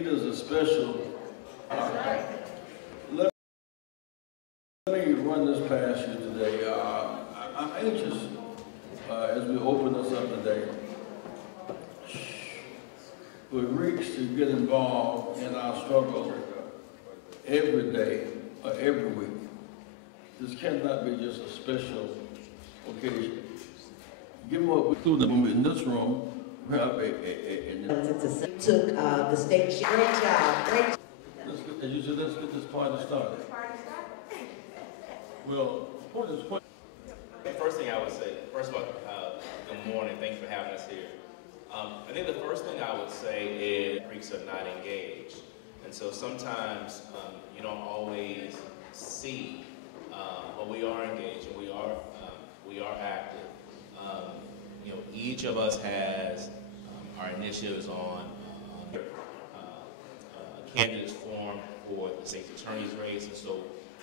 It is a special. Let me run this past you today. I'm anxious as we open this up today for Reeks to get involved in our struggle every day or every week. This cannot be just a special occasion. Given what we do in this room, we have took the state. Great job. Great. As you said, let's get this party started. Well, First thing I would say, first of all, good morning, thanks for having us here. I think the first thing I would say is Greeks are not engaged. And so sometimes you don't always see, but we are engaged and we are active. You know, each of us has our initiatives on candidates forum for the state attorney's race, and so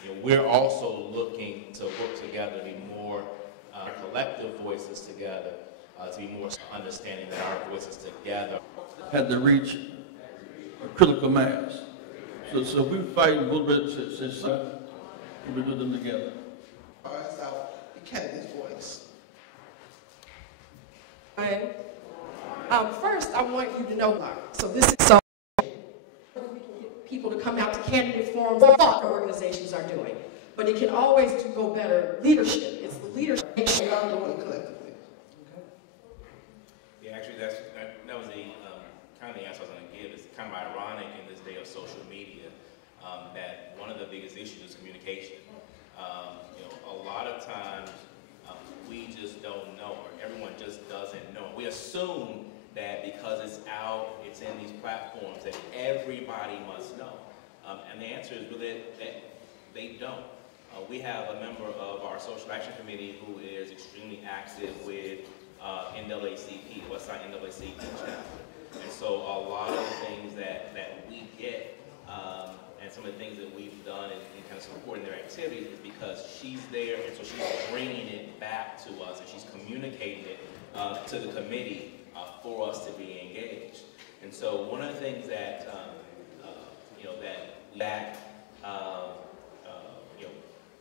you know, we're also looking to work together to be more collective voices together, to be more understanding that our voices together had to reach a critical mass. So we fight a little bit since we put them together. It's out the candidate's voice. First, I want you to know, so this is so people to come out to candidate forums, what organizations are doing. But it can always go better. Leadership, it's the leadership. Make sure y'all doing it collectively. Yeah, actually, that was the kind of the answer I was going to give. It's kind of ironic in this day of social media that one of the biggest issues is communication. You know, a lot of times we just don't know, or everyone just doesn't know. We assume that because it's out, it's in these platforms, that everybody must know. And the answer is really that they don't. We have a member of our Social Action Committee who is extremely active with NAACP, Westside NAACP chapter. And so a lot of the things that we get and some of the things that we've done in kind of supporting their activities is because she's there, and so she's bringing it back to us, and she's communicating it to the committee for us to be engaged. And so one of the things that you know, that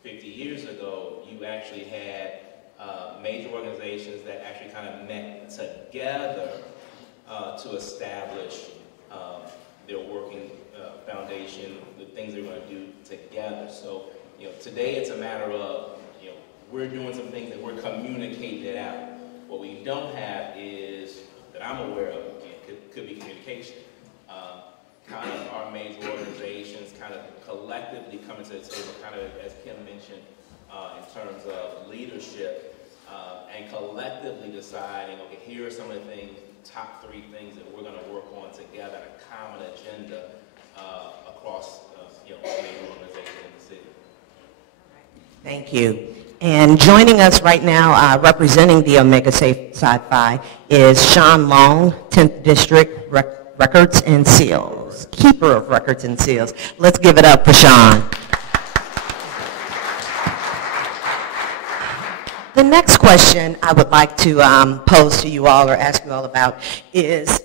50 years ago, you actually had major organizations that actually kind of met together to establish their working foundation, the things they're going to do together. So, you know, today it's a matter of, you know, we're doing some things that we're communicating it out. What we don't have is, that I'm aware of, could be communication. Kind of our major organizations kind of collectively coming to the table, kind of as Kim mentioned, in terms of leadership, and collectively deciding, okay, here are some of the things, top 3 things that we're going to work on together, a common agenda across you know, major organizations in the city. Thank you. And joining us right now, representing the Omega Psi Phi, is Sean Long, 10th District Records and Seals, keeper of records and seals. Let's give it up for Sean. The next question I would like to pose to you all or ask you all about is,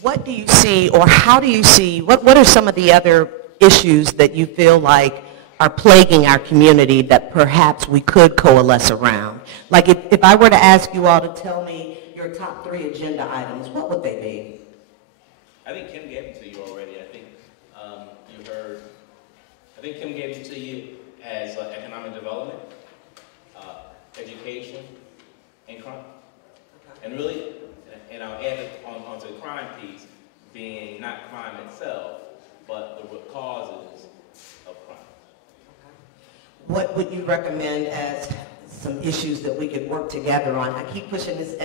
what do you see, or how do you see, what are some of the other issues that you feel like are plaguing our community that perhaps we could coalesce around? Like if I were to ask you all to tell me your top 3 agenda items, what would they be? I think Kim gave it to you already. I think you heard, I think Kim gave it to you as economic development, education, and crime. And really, and I'll add it onto the crime piece, being not crime itself, but the root causes of crime. What would you recommend as some issues that we could work together on? I keep pushing this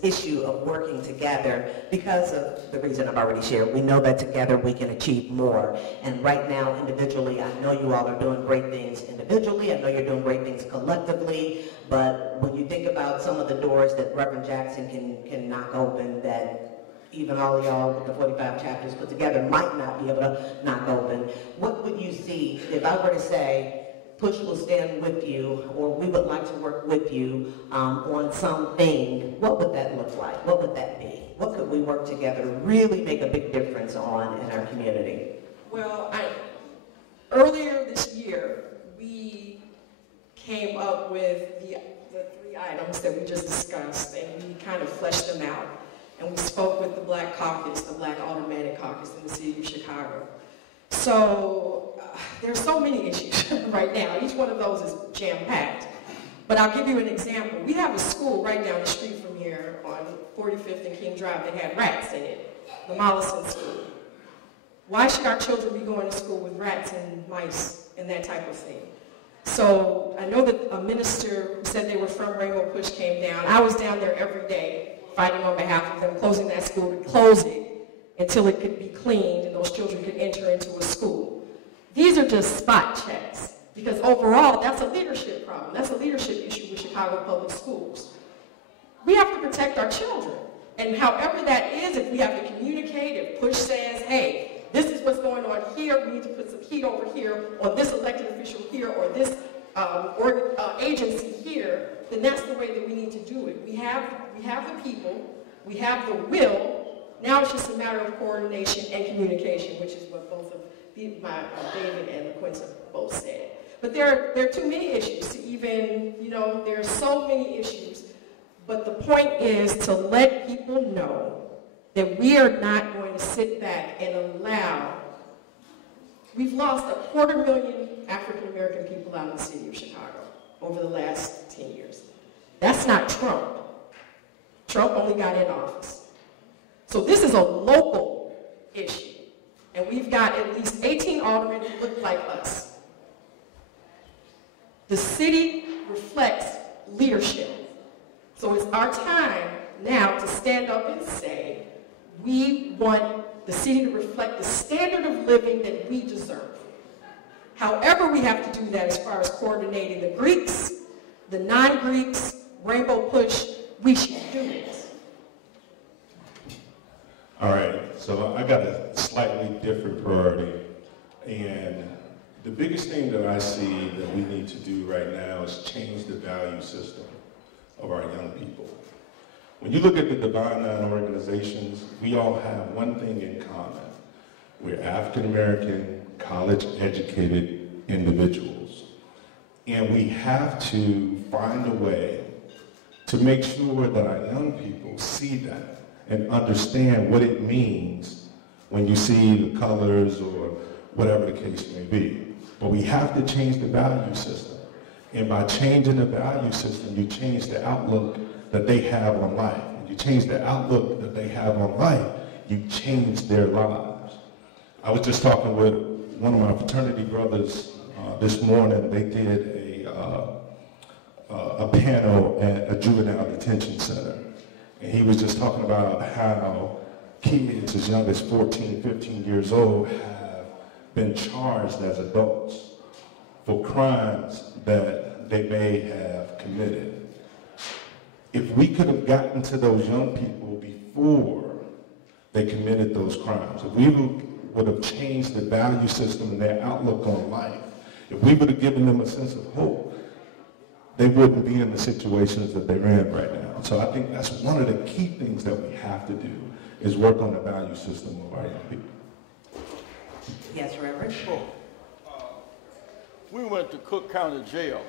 issue of working together because of the reason I've already shared. We know that together we can achieve more. And right now, individually, I know you all are doing great things individually. I know you're doing great things collectively. But when you think about some of the doors that Reverend Jackson can knock open, that even all of y'all with the 45 chapters put together might not be able to knock open, what would you see if I were to say, Push will stand with you, or we would like to work with you on something, what would that look like? What would that be? What could we work together to really make a big difference on in our community? Well, earlier this year, we came up with the 3 items that we just discussed, and we kind of fleshed them out. And we spoke with the Black Caucus, the Black Automatic Caucus in the city of Chicago. So there's so many issues right now. Each one of those is jam-packed. But I'll give you an example. We have a school right down the street from here on 45th and King Drive that had rats in it, the Mollison School. Why should our children be going to school with rats and mice and that type of thing? So I know that a minister who said they were from Rainbow Push came down. I was down there every day fighting on behalf of them, closing that school, to close it until it could be cleaned and those children could enter into a school. These are just spot checks, because overall, that's a leadership problem. That's a leadership issue with Chicago Public Schools. We have to protect our children. And however that is, if we have to communicate, if Push says, hey, this is what's going on here, we need to put some heat over here, or this elected official here, or this agency here, then that's the way that we need to do it. We have the people, we have the will. Now it's just a matter of coordination and communication, which is what both of David and LaQuinta both said. But there are too many issues to even, there are so many issues. But the point is to let people know that we are not going to sit back and allow. We've lost 250,000 African American people out in the city of Chicago over the last 10 years. That's not Trump. Trump only got in office. So this is a local issue. And we've got at least 18 aldermen who look like us. The city reflects leadership. So it's our time now to stand up and say, we want the city to reflect the standard of living that we deserve. However we have to do that as far as coordinating the Greeks, the non-Greeks, Rainbow Push, we should do it. All right, so I got a slightly different priority, and the biggest thing that I see that we need to do right now is change the value system of our young people. When you look at the Divine Nine organizations, we all have one thing in common. We're African American, college-educated individuals, and we have to find a way to make sure that our young people see that and understand what it means when you see the colors or whatever the case may be. But we have to change the value system. And by changing the value system, you change the outlook that they have on life. When you change the outlook that they have on life, you change their lives. I was just talking with one of my fraternity brothers this morning. They did a panel at a juvenile detention center. And he was just talking about how kids as young as 14, 15 years old have been charged as adults for crimes that they may have committed. If we could have gotten to those young people before they committed those crimes, if we would have changed the value system and their outlook on life, if we would have given them a sense of hope, they wouldn't be in the situations that they're in right now. So I think that's one of the key things that we have to do, is work on the value system of our young people. Yes, Reverend. We went to Cook County Jail.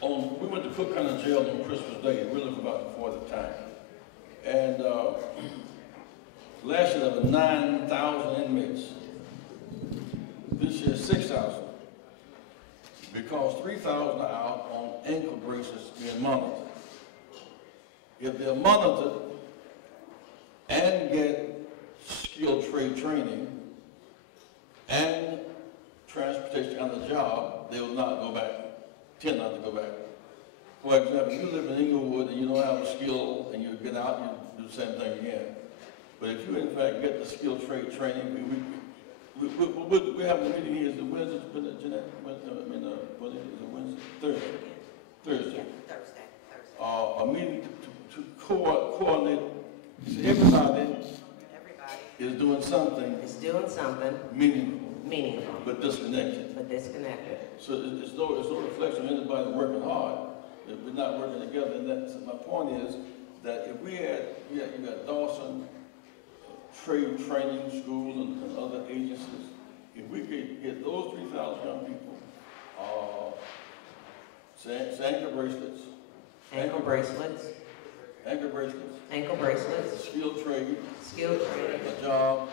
We went to Cook County Jail on Christmas Day, really about before the time. And last year there were 9,000 inmates. This year 6,000. Because 3,000 are out on ankle braces being monitored. If they're monitored and get skilled trade training and transportation on the job, they will not go back, tend not to go back. For example, if you live in Inglewood and you don't have a skill and you get out, you do the same thing again. But if you in fact get the skilled trade training, we have a meeting here, is it Wednesday, Jeanette? What is it, Wednesday? Thursday. A meeting to coordinate, everybody is doing something doing something meaningful, but disconnected. but disconnected. So it's no reflection of anybody working hard, if we're not working together. And that's, my point is that if you got Dawson Trade Training School and other agencies, if we could get those 3,000 young people, ankle bracelets, Ankle bracelets, ankle bracelets, skilled trade, a job,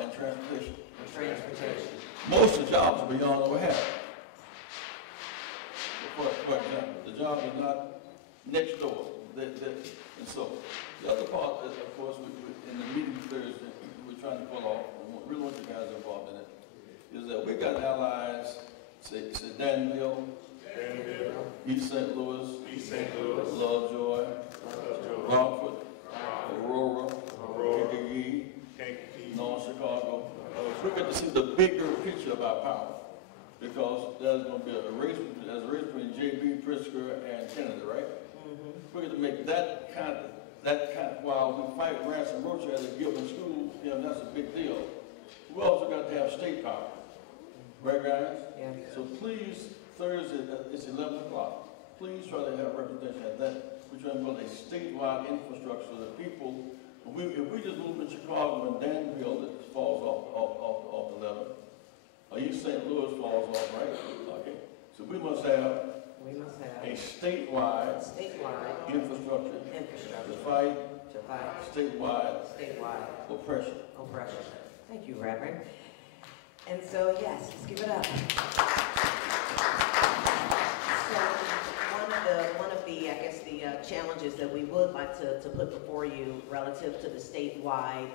and transportation. Most of the jobs are beyond what we have. For example, the jobs are not next door. And so the other part, is, of course, in the meeting Thursday, we're trying to pull off, and we really want you guys involved in it, is that we got allies, say Danville, East St. Louis, Lovejoy, Rockford, Aurora, Kankakee, North Chicago. We get to see the bigger picture of our power, because there's going to be a race between J.B. Pritzker and Kennedy, right? We're going to make that kind of, while we fight Ransom Roach at a given school, that's a big deal. We also got to have state power, right, guys? Yeah. So please, Thursday, it's 11 o'clock. Please try to have representation at that. We're trying to build a statewide infrastructure that people, if we just move in Chicago and Danville, it falls off the level. East St. Louis falls off, right? Okay. So we must have a statewide infrastructure to fight statewide oppression. Thank you, Reverend. And so, yes, let's give it up. So, one of the I guess, the challenges that we would like to put before you relative to the statewide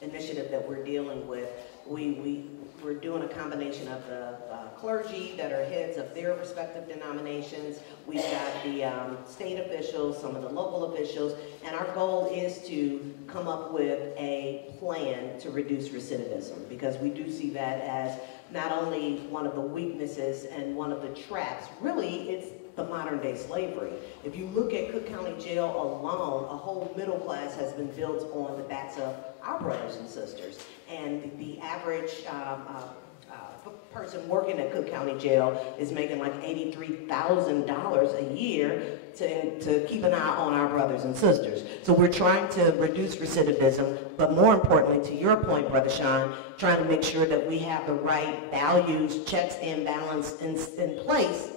initiative that we're dealing with, we're doing a combination of the clergy that are heads of their respective denominations. We've got the state officials, some of the local officials, and our goal is to come up with a plan to reduce recidivism, because we do see that as not only one of the weaknesses and one of the traps, really it's the modern day slavery. If you look at Cook County Jail alone, a whole middle class has been built on the backs of our brothers and sisters. And the average person working at Cook County Jail is making like $83,000 a year to keep an eye on our brothers and sisters. So we're trying to reduce recidivism, but more importantly, to your point, Brother Sean, trying to make sure that we have the right values, checks, and balance in place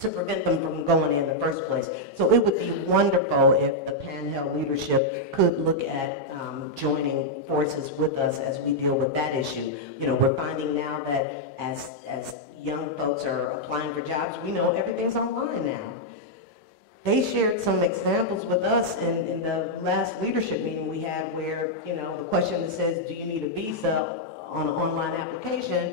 to prevent them from going in the first place. So it would be wonderful if the Pan-Held leadership could look at joining forces with us as we deal with that issue. You know, we're finding now that as young folks are applying for jobs, we know everything's online now. They shared some examples with us in the last leadership meeting we had where, you know, the question that says, do you need a visa on an online application?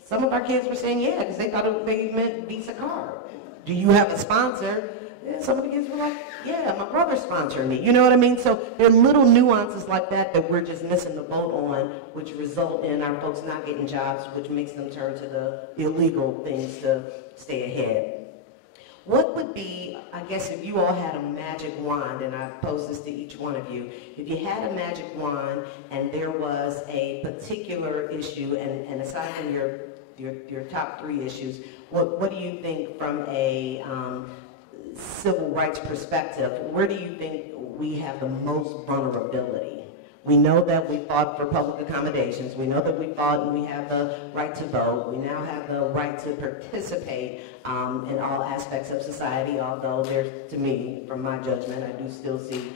Some of our kids were saying, yeah, because they thought they meant Visa card. Do you have a sponsor? Yeah, some of the kids were like, yeah, my brother's sponsoring me. You know what I mean? So there are little nuances like that that we're just missing the boat on, which result in our folks not getting jobs, which makes them turn to the illegal things to stay ahead. What would be, I guess, if you all had a magic wand, and I pose this to each one of you, if you had a magic wand and there was a particular issue, and aside from your top three issues, what do you think from a civil rights perspective, where do you think we have the most vulnerability? We know that we fought for public accommodations. We know that we fought and we have the right to vote. We now have the right to participate in all aspects of society, although there's, to me, from my judgment, I do still see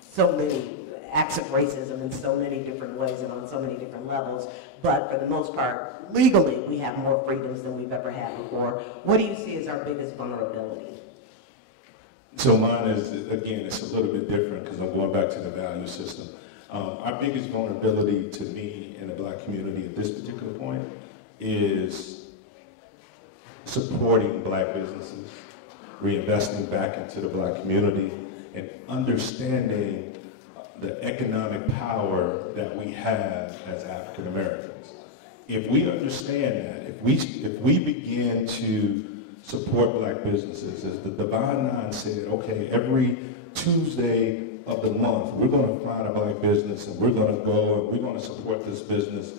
so many acts of racism in so many different ways and on so many different levels. But for the most part, legally, we have more freedoms than we've ever had before. What do you see as our biggest vulnerability? So mine is, again, it's a little bit different because I'm going back to the value system. Our biggest vulnerability to me in the black community at this particular point is supporting black businesses, reinvesting back into the black community, and understanding the economic power that we have as African Americans. If we understand that, if we begin to support black businesses, as the Divine Nine said, okay, every Tuesday of the month, we're going to find a black business and we're going to go and we're going to support this business,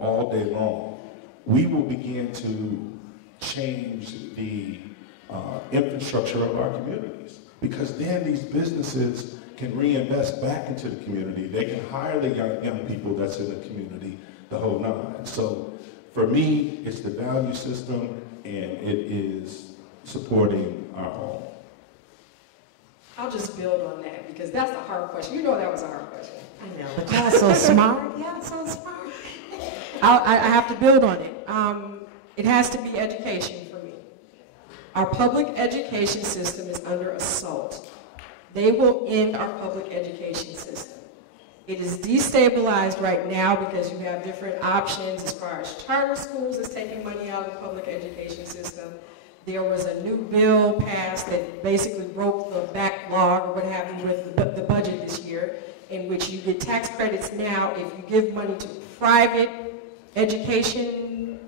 all day long. We will begin to change the infrastructure of our communities, because then these businesses can reinvest back into the community. They can hire the young people that's in the community, the whole nine. So for me, it's the value system, and it is supporting our own. I'll just build on that because that's a hard question. You know that was a hard question. I know, but y'all so smart. Y'all so smart. I have to build on it. It has to be education for me. Our public education system is under assault. They will end our public education system. It is destabilized right now because you have different options as far as charter schools is taking money out of the public education system. There was a new bill passed that basically broke the backlog or what have you with the budget this year, in which you get tax credits now if you give money to private education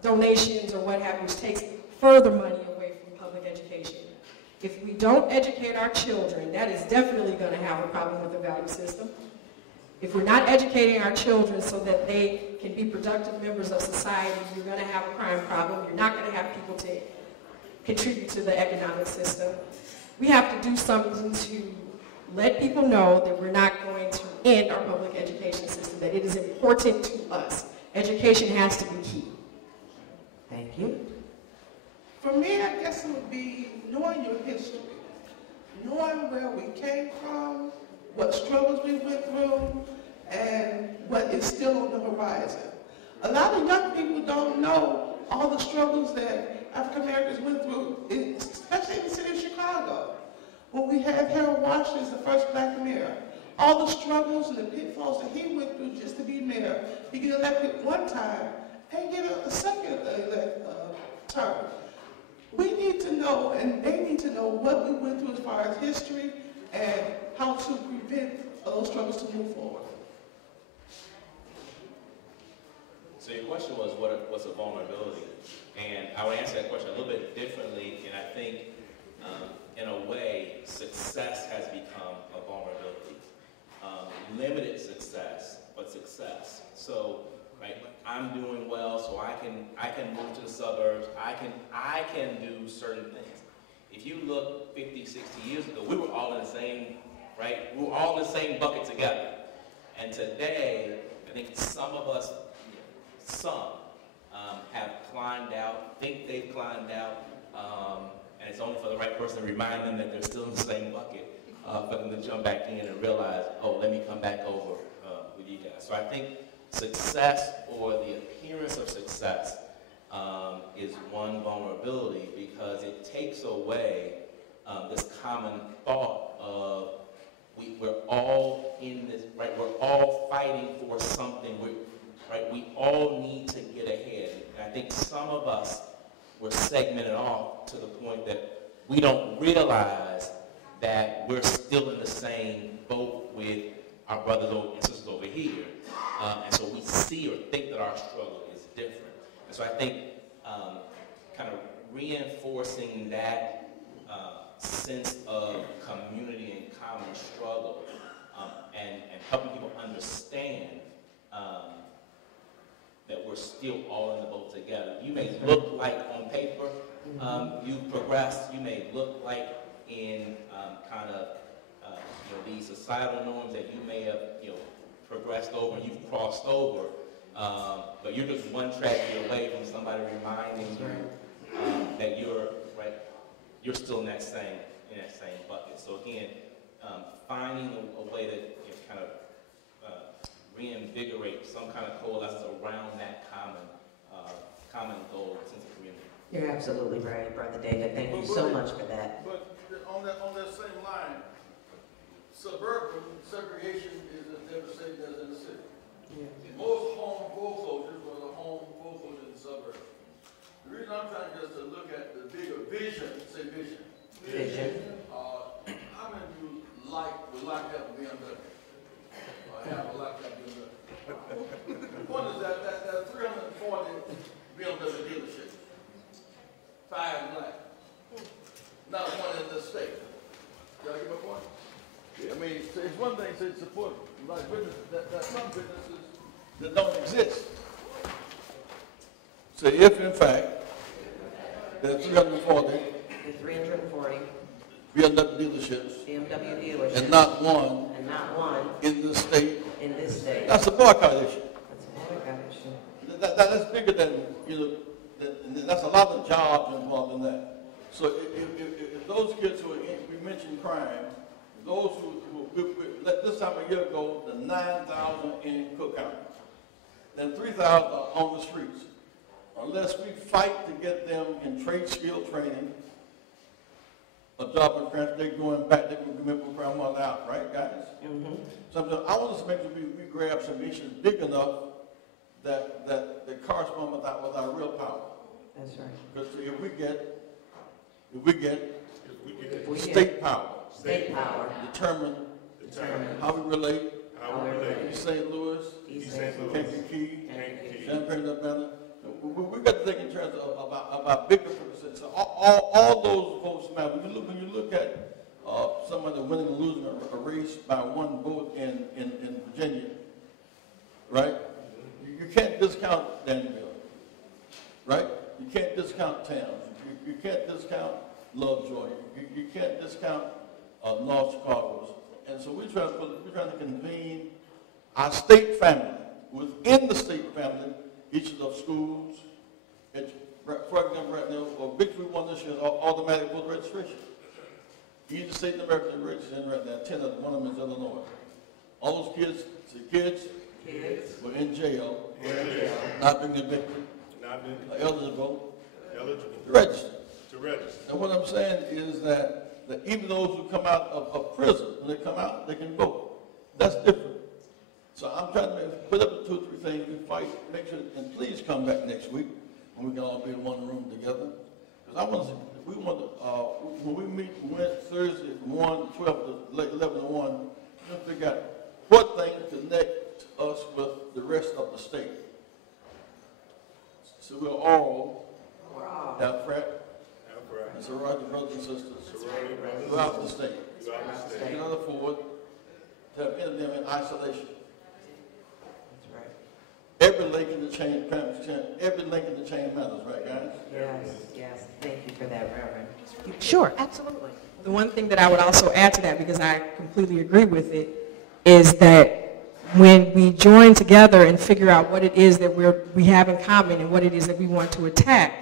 donations or what have you, which takes further money away from public education. If we don't educate our children, that is definitely going to have a problem with the value system. If we're not educating our children so that they can be productive members of society, you're going to have a crime problem. You're not going to have people to contribute to the economic system. We have to do something to let people know that we're not going to end our public education system, that it is important to us. Education has to be key. Thank you. For me, I guess it would be knowing your history, knowing where we came from, what struggles we went through, and what is still on the horizon. A lot of young people don't know all the struggles that African Americans went through, especially in the city of Chicago, when we had Harold Washington as the first black mayor. All the struggles and the pitfalls that he went through just to be mayor. He get elected one time and get a second term. We need to know, and they need to know what we went through as far as history and how to prevent those struggles to move forward. So your question was, what's a vulnerability? And I would answer that question a little bit differently, and I think, in a way, success has become a vulnerability. Limited success, but success. So, right, I'm doing well, so I can move to the suburbs. I can do certain things. If you look 50, 60 years ago, we were all in the same, right? We were all in the same bucket together. And today, I think some of us, have climbed out, think they've climbed out, and it's only for the right person to remind them that they're still in the same bucket, for them to jump back in and realize, oh, let me come back over with you guys. So I think success, or the appearance of success, is one vulnerability, because it takes away this common thought of we're all in this, right? We're all fighting for something. Right? We all need to get ahead. And I think some of us were segmented off to the point that we don't realize that we're still in the same boat with our brothers and sisters over here. And so we see or think that our struggle is different. And so I think kind of reinforcing that sense of community and common struggle, and helping people understand that we're still all in the boat together. You may look like on paper you've progressed. You may look like in kind of these societal norms that you may have progressed over and you've crossed over, but you're just one tragedy away from somebody reminding you that you're still in that same bucket. So again, finding a way to kind of reinvigorate some kind of coalescence around that common goal sense of community. You're absolutely right, Brother David. Thank you so much for that. But on that same line, suburban segregation is as devastating as in the city. Yeah. Most home foreclosures were the home foreclosures in the suburbs. The reason I'm trying just to look at the bigger vision, say vision. Vision. How many of you would like to have a BMW? Or have a like to have a BMW? One is that 340 BMW dealership. 5 black. Not one in the state. Y'all get I mean, it's one thing to support like business, that some businesses that don't exist. So if in fact there are 340 The 340 BMW dealerships BMW dealerships. and not one And not one in this state, in this state. that's a boycott issue. That's a boycott issue. That's bigger than, that's a lot of jobs involved in that. So if those kids who are in, we mentioned crime, those this time a year ago, the 9,000 in Cook County, then 3,000 are on the streets. Unless we fight to get them in trade skill training, a job in France, they're going back, they're going to commit grandmother out, right, guys? Mm-hmm. Sometimes I want us to make sure we grab some issues big enough that correspond with our real power. That's right. Because if we get State state power, power. determine how we relate, How we relate. East St. Louis, East St. Louis. Kankakee, Kankakee. Champaign, Urbana. We got to think in terms of about bigger purposes. So all those votes matter. When you look at somebody winning or losing a race by one vote in Virginia, right? You can't discount Danville, right? You can't discount Towns. You can't discount Lovejoy. You can't discount North Chicago. And so we're trying to convene our state family. Within the state family, each of the schools, for example, right now, Victory won this year, automatic voter registration. Each state in America is registering right now, 10 of them, one of them is Illinois. All those kids were in jail, not being convicted, eligible to register. And what I'm saying is that even those who come out of prison, when they come out, they can vote. That's different. So I'm trying to put up 2 or 3 things, we fight, make sure, and please come back next week when we can all be in one room together. Because when we meet Thursday from 1 to 12 to 11 to 1, we're going to figure out what things connect us with the rest of the state. So we'll all have frat and sorority brothers and sisters throughout the state. We cannot afford to have any of them in isolation. Every link in the chain matters, right, guys? Yes. Thank you for that, Reverend. Sure, absolutely. The one thing that I would also add to that, because I completely agree with it, is that when we join together and figure out what it is that we have in common and what it is that we want to attack,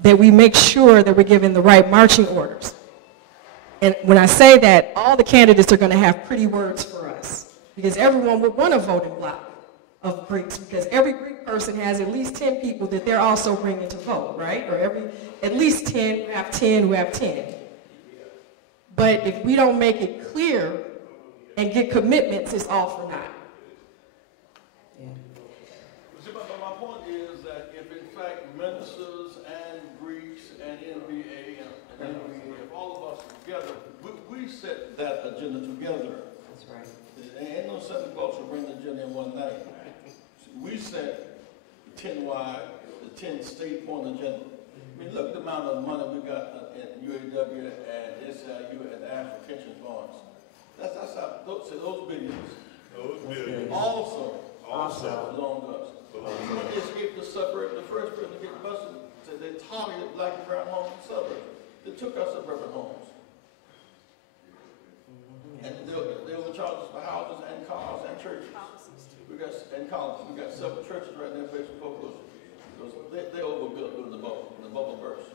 that we make sure that we're given the right marching orders. And when I say that, all the candidates are going to have pretty words for us, because everyone would want a voting block of Greeks, because every Greek person has at least 10 people that they're also bringing to vote, right? Or at least 10 who have 10 who have 10. But if we don't make it clear and get commitments, it's all for naught. But my point is that if in fact ministers and Greeks and NBA and NBA, if all of us together, we set that agenda together. That's right. There ain't no Santa Claus will bring the agenda in one night. We set the 10-wide, the 10-state point agenda. I mean, look at the amount of money we got in UAW and SIU and the National Pension Funds. That's how those billions. Also belong to us. When they escaped the suburb, the first person to get busted, said they targeted black and brown homes in the suburbs. They took our suburban homes. And they were charged us for houses and cars and churches. And colleges. We got several churches right now facing foreclosure. They overbuilt during the bubble burst.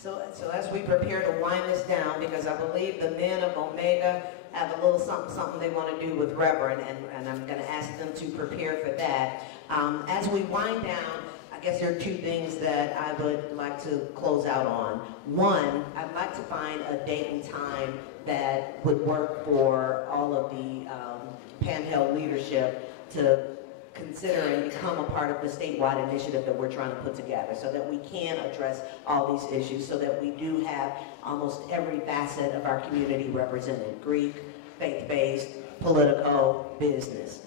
So as we prepare to wind this down, because I believe the men of Omega have a little something they want to do with Reverend, and I'm going to ask them to prepare for that. As we wind down, I guess there are 2 things that I would like to close out on. One, I'd like to find a date and time that would work for all of the Panhandle leadership to consider and become a part of the statewide initiative that we're trying to put together, so that we can address all these issues, so that we do have almost every facet of our community represented: Greek, faith-based, political, business.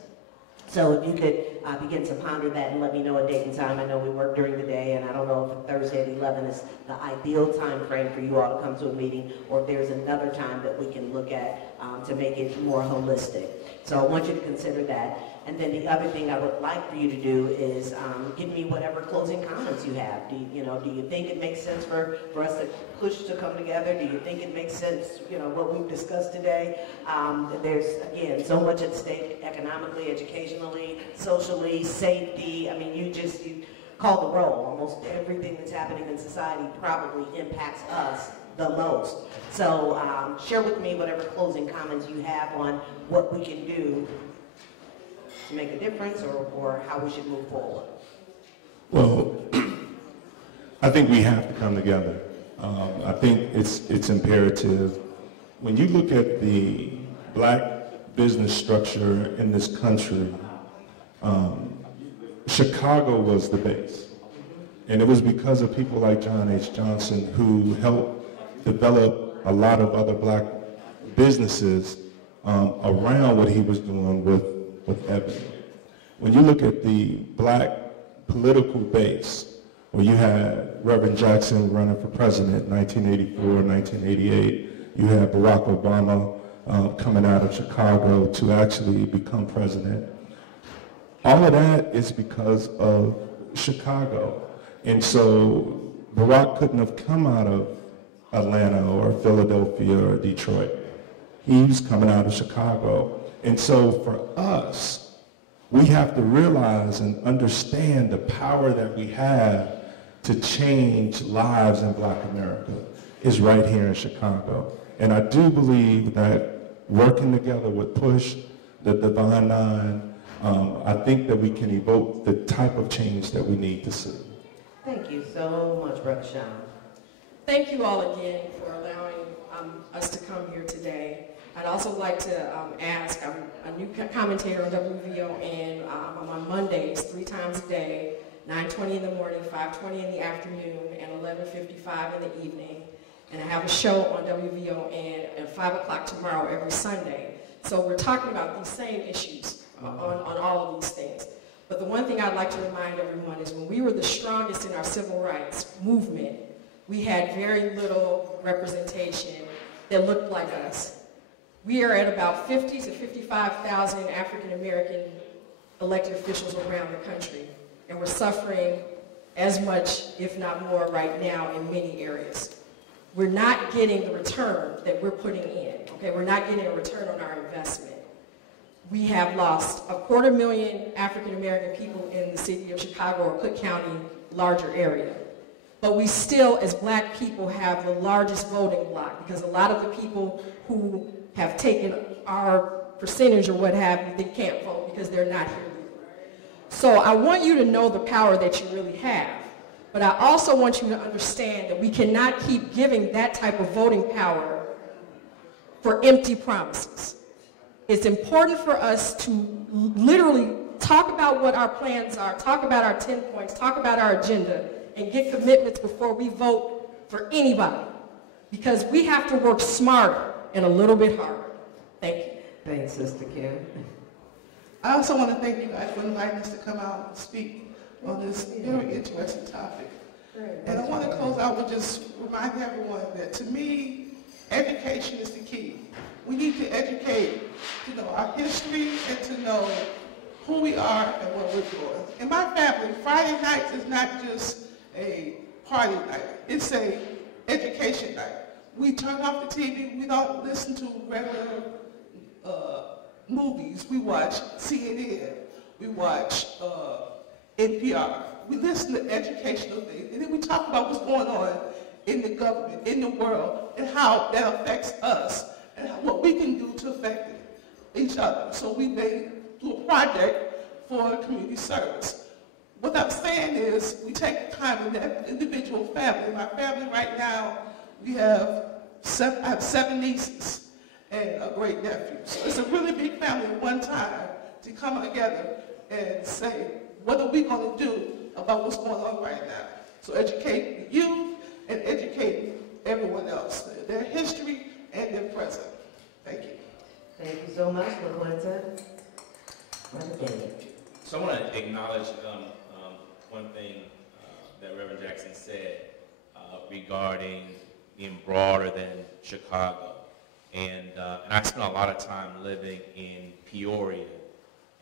So if you could begin to ponder that and let me know a date and time. I know we work during the day, and I don't know if Thursday at 11 is the ideal time frame for you all to come to a meeting, or if there's another time that we can look at to make it more holistic. So I want you to consider that. And then the other thing I would like for you to do is give me whatever closing comments you have. Do you think it makes sense for us to push to come together? Do you think it makes sense, what we've discussed today? There's, again, so much at stake economically, educationally, socially, safety. I mean, you call the roll. Almost everything that's happening in society probably impacts us the most. So share with me whatever closing comments you have on what we can do to make a difference, or how we should move forward. Well, I think we have to come together. I think it's imperative. When you look at the black business structure in this country, Chicago was the base. And it was because of people like John H. Johnson who helped develop a lot of other black businesses around what he was doing with Ebony. When you look at the black political base, where you had Reverend Jackson running for president in 1984, 1988, you had Barack Obama coming out of Chicago to actually become president. All of that is because of Chicago. And so Barack couldn't have come out of Atlanta or Philadelphia or Detroit. He was coming out of Chicago. And so for us, we have to realize and understand the power that we have to change lives in Black America is right here in Chicago. And I do believe that working together with PUSH, the Divine Nine, I think that we can evoke the type of change that we need to see. Thank you so much, Brother Sean. Thank you all again for allowing us to come here today. I'd also like to ask, I'm a new commentator on WVON. I'm on Mondays 3 times a day, 9:20 in the morning, 5:20 in the afternoon, and 11:55 in the evening. And I have a show on WVON at 5 o'clock tomorrow every Sunday. So we're talking about these same issues on all of these things. But the one thing I'd like to remind everyone is when we were the strongest in our civil rights movement, we had very little representation that looked like us. We are at about 50 to 55,000 African American elected officials around the country, and we're suffering as much, if not more, right now in many areas. We're not getting the return that we're putting in, okay? We're not getting a return on our investment. We have lost 250,000 African American people in the city of Chicago or Cook County, larger area. But we still, as Black people, have the largest voting bloc because a lot of the people who have taken our percentage or what have you, they can't vote because they're not here legally. So I want you to know the power that you really have. But I also want you to understand that we cannot keep giving that type of voting power for empty promises. It's important for us to literally talk about what our plans are, talk about our 10 points, talk about our agenda, and get commitments before we vote for anybody. Because we have to work smarter and a little bit harder. Thank you. Thanks, Sister Kim. I also want to thank you guys for inviting us to come out and speak on this very interesting topic. And I want to close out with just remind everyone that to me, education is the key. We need to educate to know our history and to know who we are and what we're doing. In my family, Friday nights is not just a party night. It's a education night. We turn off the TV. We don't listen to regular movies. We watch CNN. We watch NPR. We listen to educational things. And then we talk about what's going on in the government, in the world, and how that affects us, and what we can do to affect each other. So we may do a project for community service. What I'm saying is we take time in that individual family. In my family right now, I have 7 nieces and a great nephew. So it's a really big family at one time to come together and say, what are we going to do about what's going on right now? So educate the youth and educate everyone else, their history and their present. Thank you. Thank you so much, LaQuinta. Reverend Daniel. So I want to acknowledge one thing that Reverend Jackson said regarding being broader than Chicago. And I spent a lot of time living in Peoria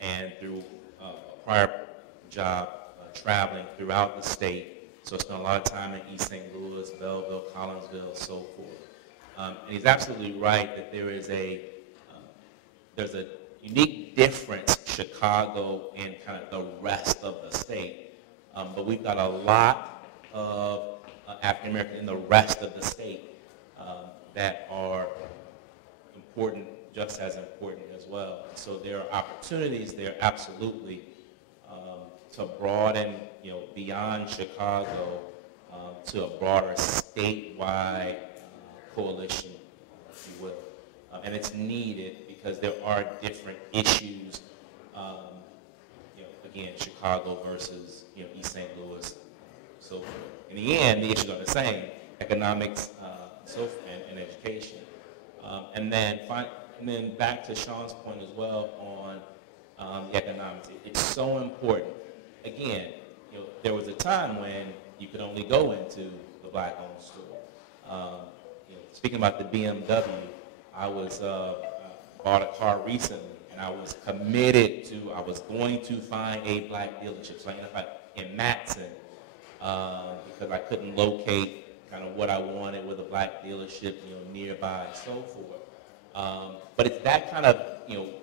and through a prior job traveling throughout the state. So I spent a lot of time in East St. Louis, Belleville, Collinsville, so forth. And he's absolutely right that there's a unique difference, Chicago and kind of the rest of the state. But we've got a lot of African Americans in the rest of the state that are important, just as important as well. So there are opportunities there, absolutely, to broaden, beyond Chicago to a broader statewide coalition, if you will. And it's needed because there are different issues, again, Chicago versus, East St. Louis, so forth. In the end, the issues are the same: economics, and education. And then back to Sean's point as well on the economics. It's so important. Again, there was a time when you could only go into the black-owned store. Speaking about the BMW, I bought a car recently, and I was committed I was going to find a black dealership. So I ended up in Matson because I couldn't locate kind of what I wanted with a black dealership, nearby and so forth. But it's that kind of,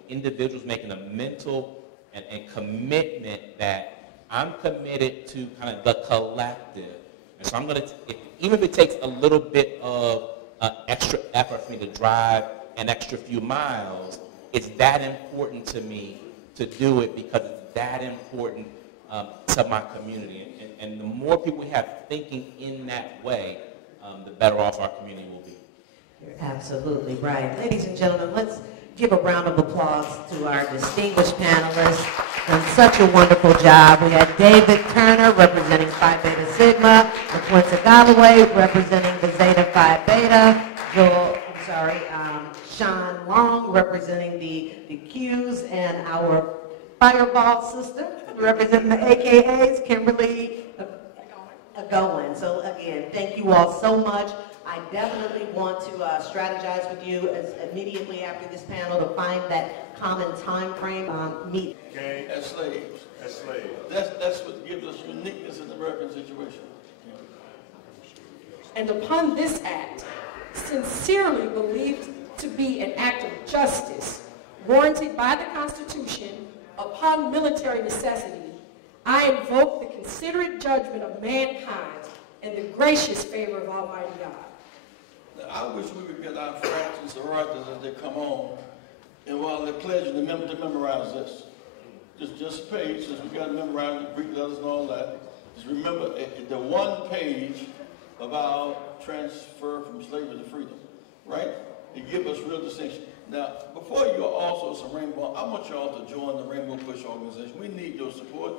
individuals making a mental and commitment that I'm committed to kind of the collective. And so I'm going to, even if it takes a little bit of extra effort for me to drive an extra few miles, it's that important to me to do it because it's that important to my community. And the more people we have thinking in that way, the better off our community will be. You're absolutely right. Ladies and gentlemen, let's give a round of applause to our distinguished panelists. Done such a wonderful job. We had David Turner representing Phi Beta Sigma, LaQuinta Galloway representing the Zeta Phi Beta, Sean Long representing the Qs, and our Fireball sister representing the AKAs, Kimberly Agoin. So again, thank you all so much. I definitely want to strategize with you immediately after this panel to find that common time frame meet. Okay. As slaves. That's what gives us uniqueness in the American situation. And upon this act, sincerely believed to be an act of justice, warranted by the Constitution, upon military necessity, I invoke the considerate judgment of mankind and the gracious favor of Almighty God. Now, I wish we could get our friends and sororities as they come on, and while they're pledging to memorize this. Just a page, since we got to memorize the Greek letters and all that. Just remember the one page about transfer from slavery to freedom, right? It gives us real distinction. Now, before you also some Rainbow, I want y'all to join the Rainbow Push organization. We need your support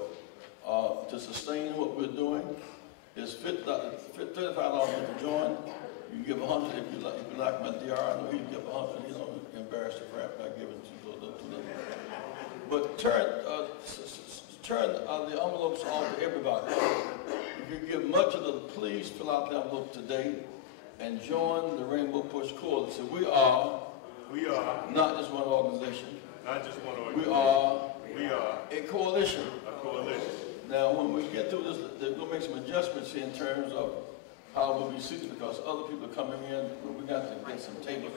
to sustain what we're doing. It's $35 to join. You can give $100 if you like my DR. I know you give $100. Embarrassed the crap by giving to little. But turn the envelopes on to everybody. If you give much of them, please fill out the envelope today and join the Rainbow Push Coalition. We are not just one organization. We are a coalition. Now, when we get through this, they're going to make some adjustments here in terms of how we'll be seated because other people are coming in. We got to get some tables.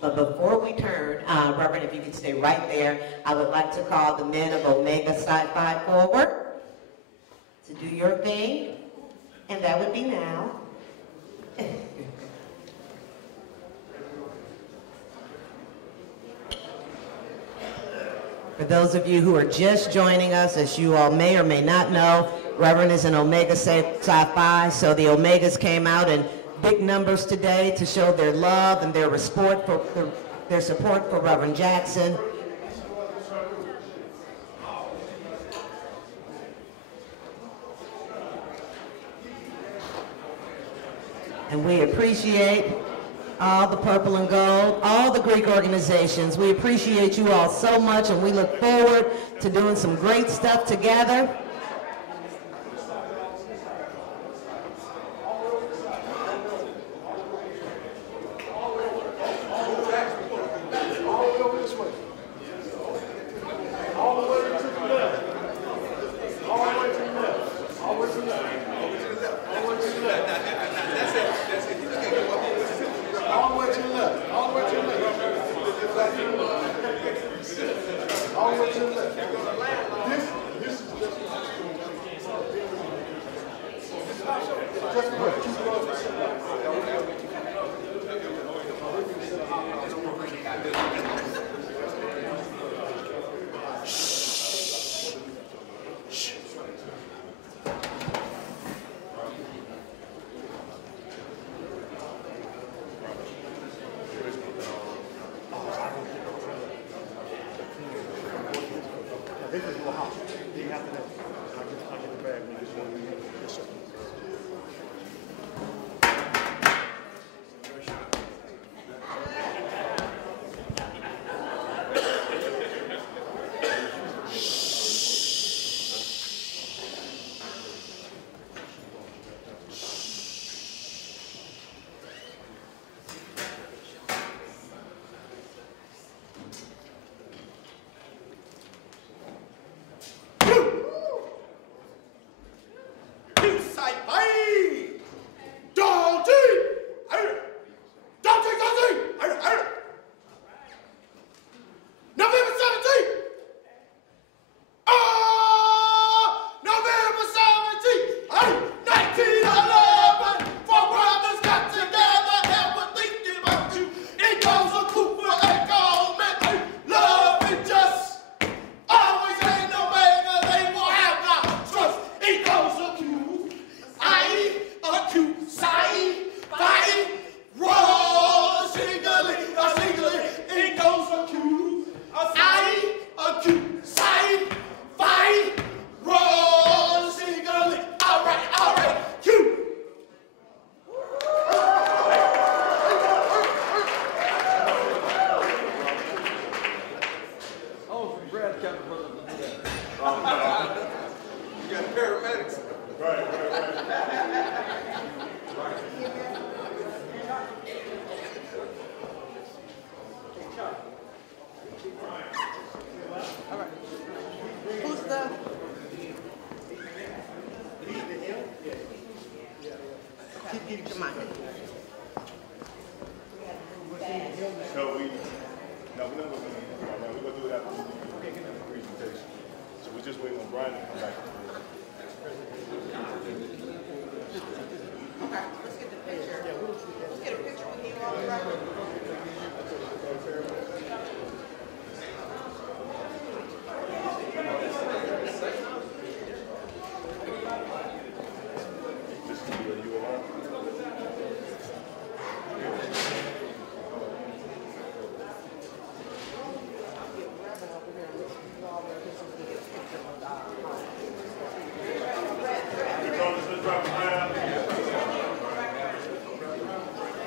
But before we turn, Reverend, if you could stay right there, I would like to call the men of Omega Psi Phi forward to do your thing, and that would be now. For those of you who are just joining us, as you all may or may not know, Reverend is an Omega Psi Phi, so the Omegas came out in big numbers today to show their love and their support for Reverend Jackson. And we appreciate all the Purple and Gold, all the Greek organizations. We appreciate you all so much, and we look forward to doing some great stuff together.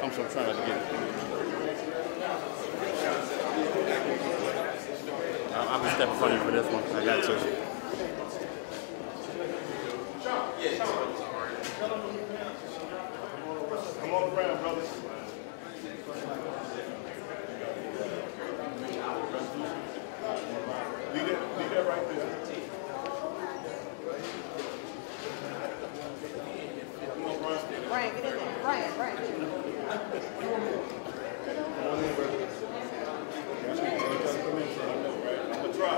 I'm trying not to get it. I'm gonna step in front of you for this one. I got to. Come on around, brothers. Leave that right there. Come on, Brian. Brian, get in there. Brian. I'm gonna try.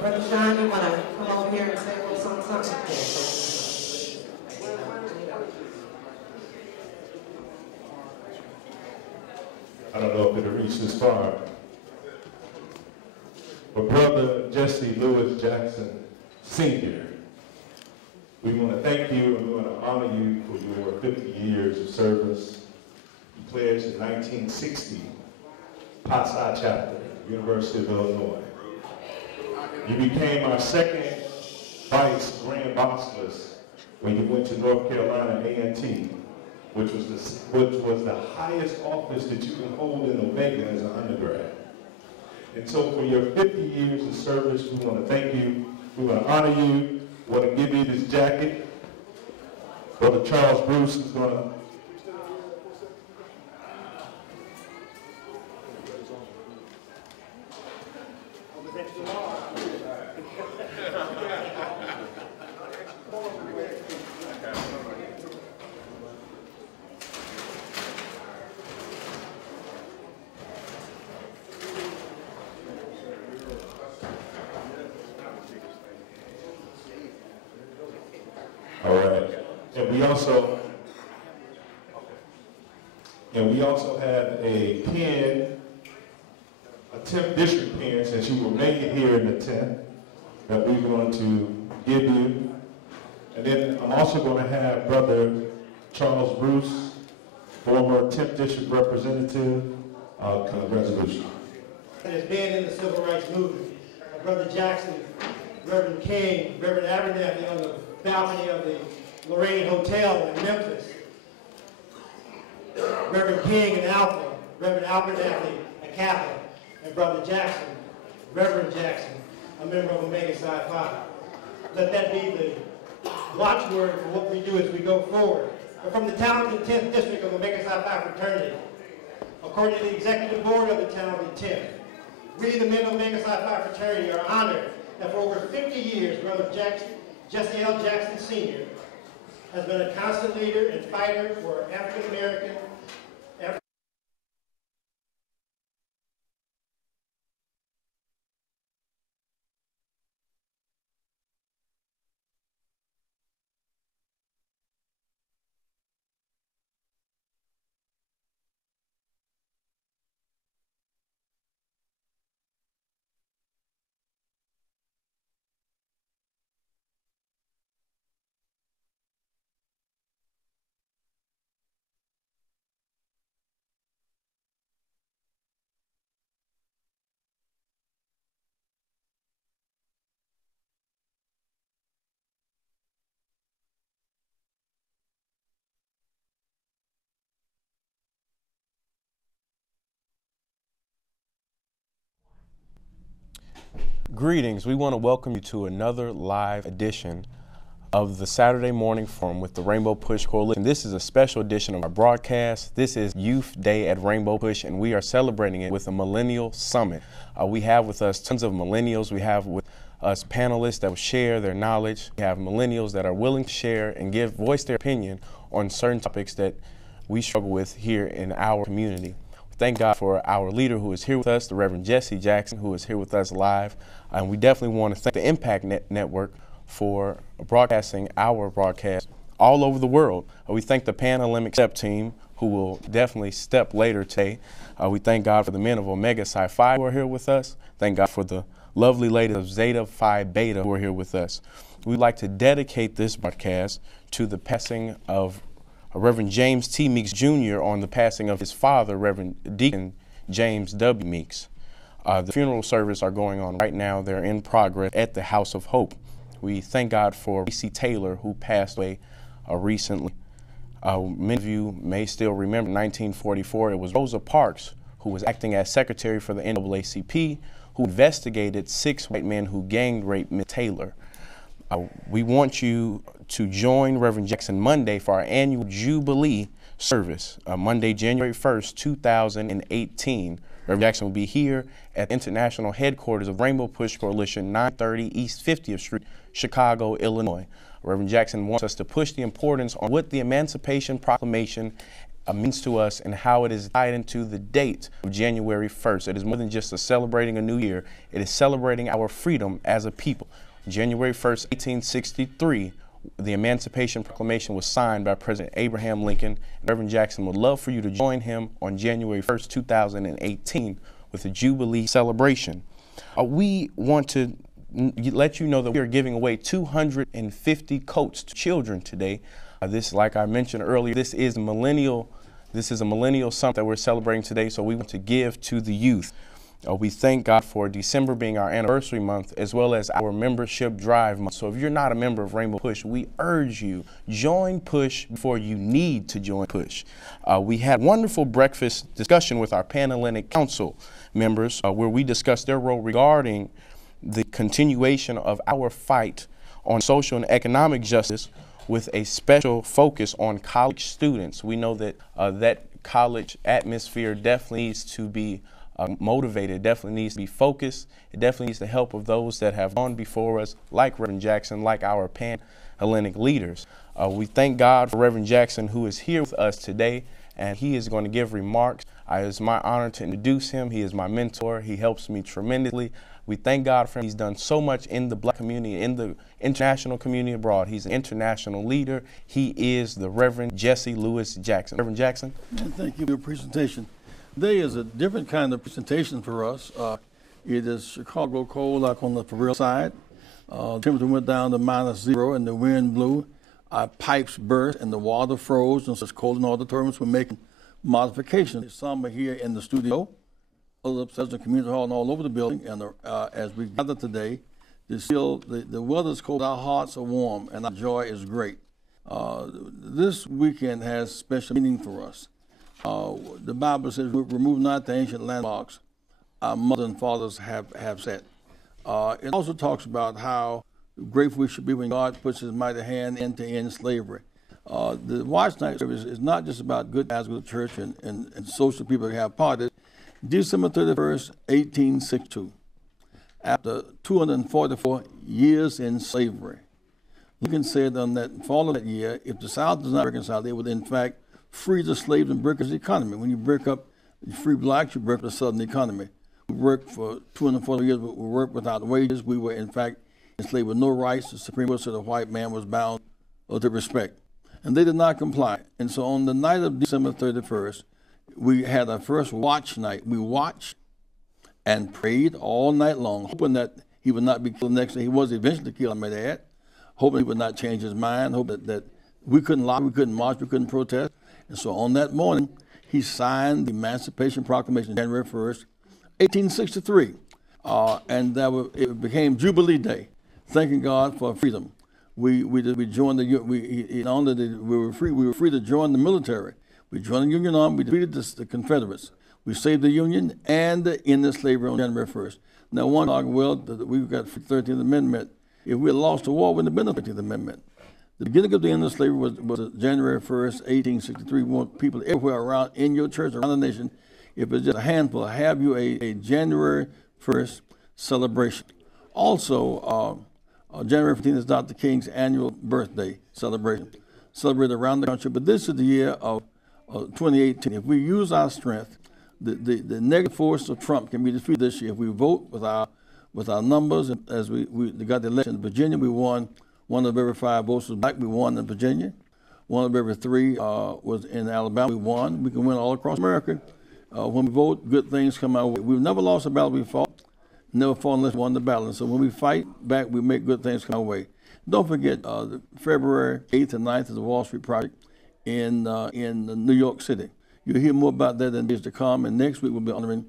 Brother Sean, you want to come over here and say a little something? I don't know if it'll reach this far. But Brother Jesse Lewis Jackson Sr., we want to thank you and we want to honor you for your 50 years of service. You pledged in 1960, Passau Chapter, University of Illinois. You became our second vice grand boxless when you went to North Carolina A&T, which was the highest office that you can hold in Omega as an undergrad. And so for your 50 years of service, we want to thank you. We want to honor you. We want to give you this jacket. Brother Charles Bruce is going to All right. And we also have a pen, a 10th district pen, since you were made here in the 10th, that we're going to give you. And then I'm also going to have Brother Charles Bruce, former 10th district representative, resolution. And has been in the civil rights movement. Brother Jackson, Reverend King, Reverend Abernathy on the balcony of the Lorraine Hotel in Memphis. Reverend King and Alpha, Reverend Abernathy, a Catholic, and Brother Jackson, Reverend Jackson, a member of Omega Psi Phi. Let that be the watchword for what we do as we go forward. We're from the talented 10th District of Omega Psi Phi fraternity. According to the executive board of the talented 10th, we, the men of Omega Psi Phi fraternity, are honored that for over 50 years, Brother Jesse L. Jackson Sr. has been a constant leader and fighter for African American. Greetings. We want to welcome you to another live edition of the Saturday Morning Forum with the Rainbow Push Coalition. This is a special edition of our broadcast. This is Youth Day at Rainbow Push, and we are celebrating it with a Millennial Summit. We have with us tons of millennials. We have with us panelists that will share their knowledge. We have millennials that are willing to share and voice their opinion on certain topics that we struggle with here in our community. Thank God for our leader who is here with us, the Reverend Jesse Jackson, who is here with us live. And we definitely want to thank the Impact Network for broadcasting our broadcast all over the world. We thank the Pan-Olympic Step team, who will definitely step later today. We thank God for the men of Omega Psi Phi who are here with us. Thank God for the lovely ladies of Zeta Phi Beta who are here with us. We'd like to dedicate this broadcast to the passing of Reverend James T. Meeks Jr. on the passing of his father, Reverend Deacon James W. Meeks. The funeral service are going on right now. They're in progress at the House of Hope. We thank God for Recy Taylor, who passed away recently. Many of you may still remember 1944, it was Rosa Parks, who was acting as secretary for the NAACP, who investigated 6 white men who gang raped Ms. Taylor. We want you to join Reverend Jackson Monday for our annual Jubilee service, Monday, January 1st, 2018. Reverend Jackson will be here at the International Headquarters of Rainbow Push Coalition, 930 East 50th Street, Chicago, Illinois. Reverend Jackson wants us to push the importance on what the Emancipation Proclamation means to us and how it is tied into the date of January 1st. It is more than just celebrating a new year. It is celebrating our freedom as a people. January 1st, 1863, the Emancipation Proclamation was signed by President Abraham Lincoln. Reverend Jackson would love for you to join him on January 1st, 2018 with a Jubilee celebration. We want to let you know that we are giving away 250 coats to children today. This, like I mentioned earlier, this is a millennial summit that we're celebrating today, so we want to give to the youth. We thank God for December being our anniversary month, as well as our membership drive month. So if you're not a member of Rainbow Push, we urge you, join Push before you need to join Push. We had a wonderful breakfast discussion with our Panhellenic Council members where we discussed their role regarding the continuation of our fight on social and economic justice with a special focus on college students. We know that that college atmosphere definitely needs to be motivated, it definitely needs to be focused. It definitely needs the help of those that have gone before us, like Reverend Jackson, like our Pan-Hellenic leaders. We thank God for Reverend Jackson, who is here with us today, and he is going to give remarks. It's my honor to introduce him. He is my mentor. He helps me tremendously. We thank God for him. He's done so much in the Black community, in the international community abroad. He's an international leader. He is the Reverend Jesse Lewis Jackson. Reverend Jackson. Thank you for your presentation. Today is a different kind of presentation for us. It is Chicago cold, like on the real side. Temperature went down to -0 and the wind blew. Our pipes burst and the water froze, and so it's cold in auditoriums. We're making modifications. Some are here in the studio, other upstairs in the community hall and all over the building. And as we gather today, the weather is cold, our hearts are warm, and our joy is great. This weekend has special meaning for us. The Bible says, remove not the ancient landmarks our mothers and fathers have set. It also talks about how grateful we should be when God puts his mighty hand in to end slavery. The Watch Night service is not just about good guys with the church and social people who have parties. December 31st, 1862, after 244 years in slavery, Lincoln said on that fall of that year, if the South does not reconcile, they would in fact free the slaves and break the economy. When you break up the free blacks, you break the Southern economy. We worked for 240 years, but we worked without wages. We were in fact enslaved with no rights. The Supreme Court said the white man was bound to respect. And they did not comply. And so on the night of December 31st, we had our first watch night. We watched and prayed all night long, hoping that he would not be killed the next day. He was eventually killed, I may add, hoping he would not change his mind, hoping that we couldn't lie, we couldn't march, we couldn't protest. And so on that morning, he signed the Emancipation Proclamation, January 1st, 1863. And it became Jubilee Day, thanking God for freedom. We joined we were free to join the military. We joined the Union Army. We defeated the Confederates. We saved the Union and ended slavery on January 1st. Now, one argued, well, we've got the 13th Amendment. If we had lost the war, it wouldn't have been the 13th Amendment. The beginning of the end of slavery was January 1st, 1863. We want people everywhere around, in your church, around the nation, if it's just a handful, have you a January 1st celebration. Also, January 15th is Dr. King's annual birthday celebration, celebrated around the country. But this is the year of 2018. If we use our strength, the negative force of Trump can be defeated this year. If we vote with our numbers, as we got the election in Virginia, we won. 1 of every 5 votes was black. We won in Virginia. 1 of every 3 was in Alabama. We won. We can win all across America. When we vote, good things come our way. We've never lost a battle we fought. Never fought unless we won the battle. And so when we fight back, we make good things come our way. Don't forget, February 8th and 9th is the Wall Street Project in New York City. You'll hear more about that in days to come. And next week we'll be honoring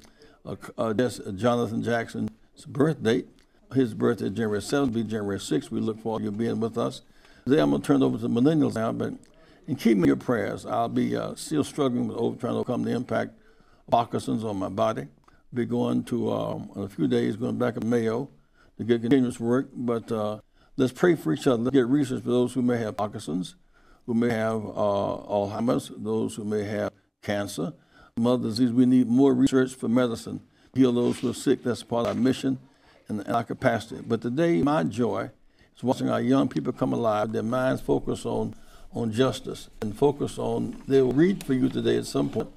Jonathan Jackson's birth date. His birthday is January 7th, will be January 6th. We look forward to you being with us. Today I'm going to turn it over to the millennials now, and keep me in your prayers. I'll be still struggling with trying to overcome the impact of Parkinson's on my body. Be going to, in a few days, going back to Mayo to get continuous work. But let's pray for each other. Let's get research for those who may have Parkinson's, who may have Alzheimer's, those who may have cancer, some other disease. We need more research for medicine. Heal those who are sick. That's part of our mission and our capacity. But today, my joy is watching our young people come alive, their minds focus on on justice and focus on, they'll read for you today at some point,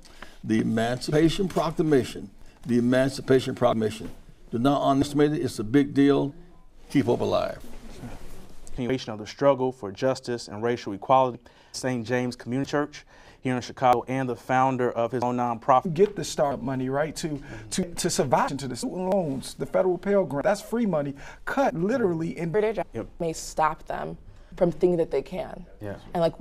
the Emancipation Proclamation. The Emancipation Proclamation. Do not underestimate it. It's a big deal. Keep hope alive. Continuation of the struggle for justice and racial equality. St. James Community Church here in Chicago, and the founder of his own nonprofit. Get the startup money, right, to survive, to the student loans, the federal Pell Grant, that's free money, cut literally in. May stop them from thinking that they can. Yeah. And like